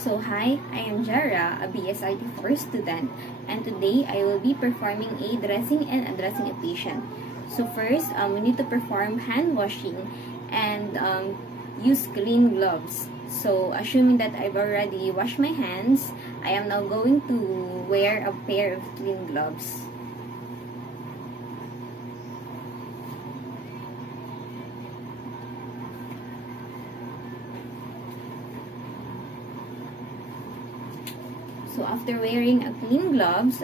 So hi, I am Jara, a BSIT4 student, and today I will be performing a dressing and undressing a patient. So first, we need to perform hand washing and use clean gloves. So assuming that I've already washed my hands, I am now going to wear a pair of clean gloves. So after wearing a clean gloves,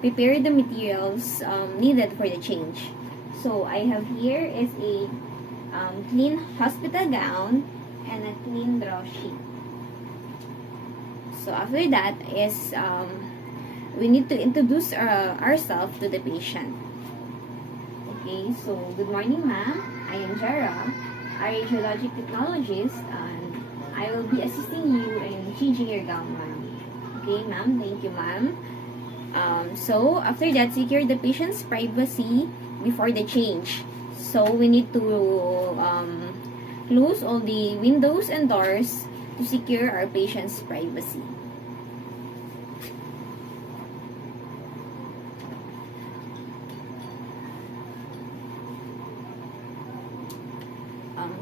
prepare the materials needed for the change. So I have here is a clean hospital gown and a clean draw sheet. So after that is we need to introduce ourselves to the patient. Okay, so good morning ma'am. I am Jara, a radiologic technologist, and I will be assisting you in changing your gown, ma'am. Okay, ma'am. Thank you, ma'am. So, after that, secure the patient's privacy before the change. So, we need to close all the windows and doors to secure our patient's privacy.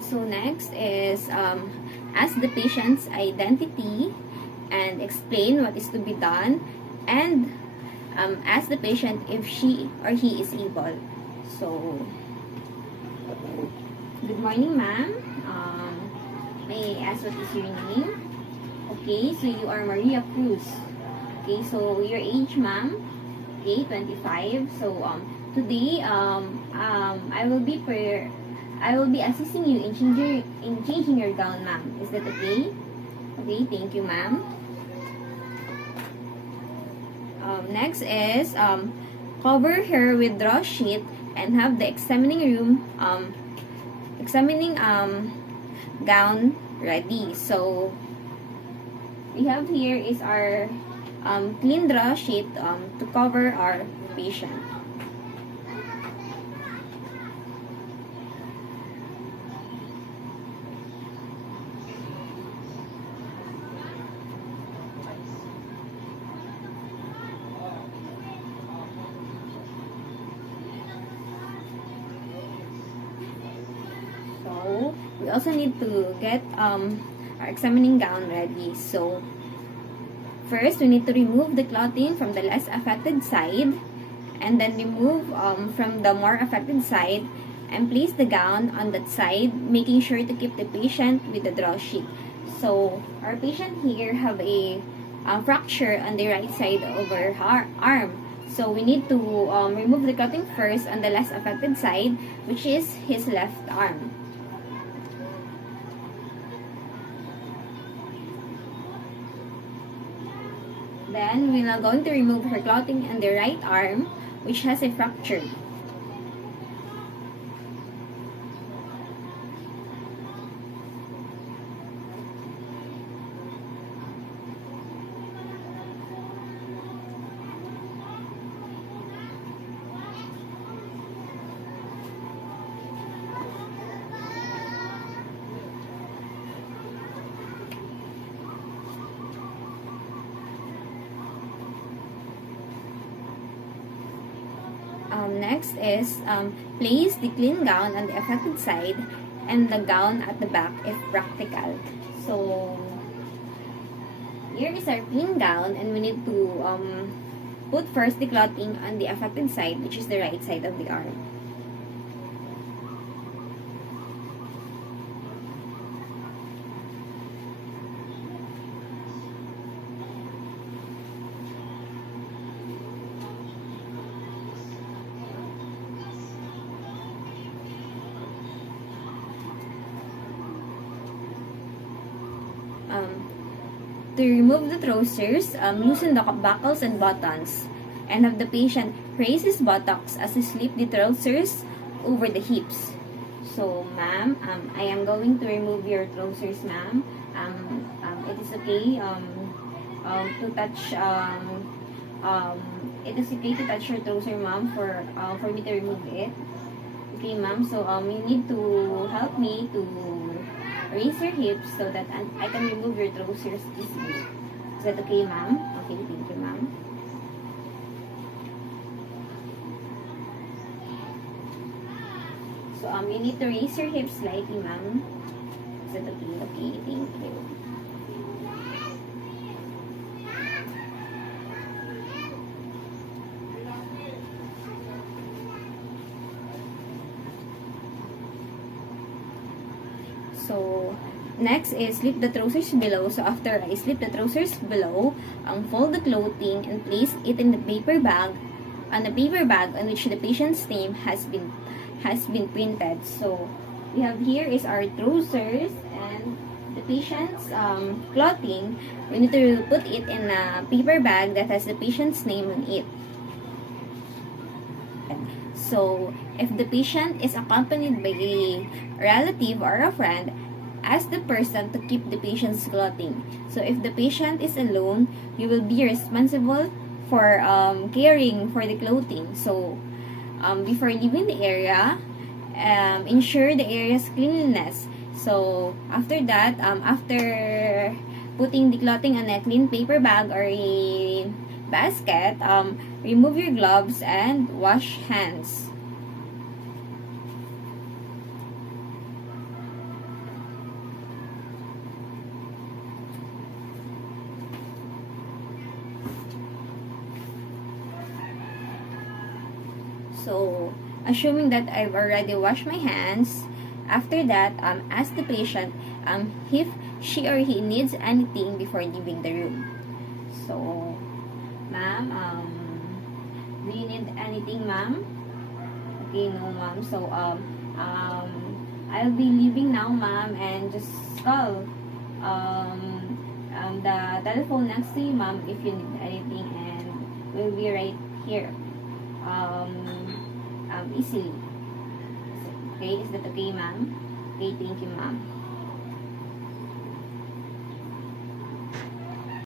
So, next is ask the patient's identity and explain what is to be done, and ask the patient if she or he is able. So, good morning ma'am. May I ask what is your name? Okay, so you are Maria Cruz. Okay, so your age ma'am? Okay, 25. So today I will be assisting you in changing your gown, ma'am. Is that okay? Okay, thank you ma'am. Next is cover her with draw sheet and have the examining gown ready. So we have here is our clean draw sheet to cover our patient. We also need to get our examining gown ready. So first, we need to remove the clothing from the less affected side, and then remove from the more affected side, and place the gown on that side, making sure to keep the patient with the draw sheet. So our patient here have a fracture on the right side of her arm. So we need to remove the clothing first on the less affected side, which is his left arm. Then, we are going to remove her clothing on the right arm, which has a fracture. Next is place the clean gown on the affected side and the gown at the back if practical. So here is our clean gown, and we need to put first the clothing on the affected side, which is the right side of the arm. To remove the trousers, loosen the buckles and buttons, and have the patient raise his buttocks as he slip the trousers over the hips. So, ma'am, I am going to remove your trousers, ma'am. It is okay to touch. It is okay to touch your trouser, ma'am, for me to remove it. Okay, ma'am. So you need to help me to raise your hips so that I can remove your trousers easily. Is that okay, ma'am? Okay, thank you, ma'am. So, you need to raise your hips slightly, ma'am. Is that okay? Okay, thank you. So, next is slip the trousers below. So, after I slip the trousers below, fold the clothing and place it in the paper bag, on which the patient's name has been printed. So, we have here is our trousers and the patient's clothing. We need to put it in a paper bag that has the patient's name on it. So, if the patient is accompanied by a relative or a friend, ask the person to keep the patient's clothing. So, if the patient is alone, you will be responsible for caring for the clothing. So, before leaving the area, ensure the area's cleanliness. So, after that, after putting the clothing on a clean paper bag or a basket, remove your gloves and wash hands. So, assuming that I've already washed my hands, after that, ask the patient if she or he needs anything before leaving the room. So, ma'am, do you need anything, ma'am? Okay, no, ma'am. So, I'll be leaving now, ma'am, and just call the telephone next to you, ma'am, if you need anything, and we'll be right here. Easily. Okay, is that okay, ma'am? Okay, thank you, ma'am.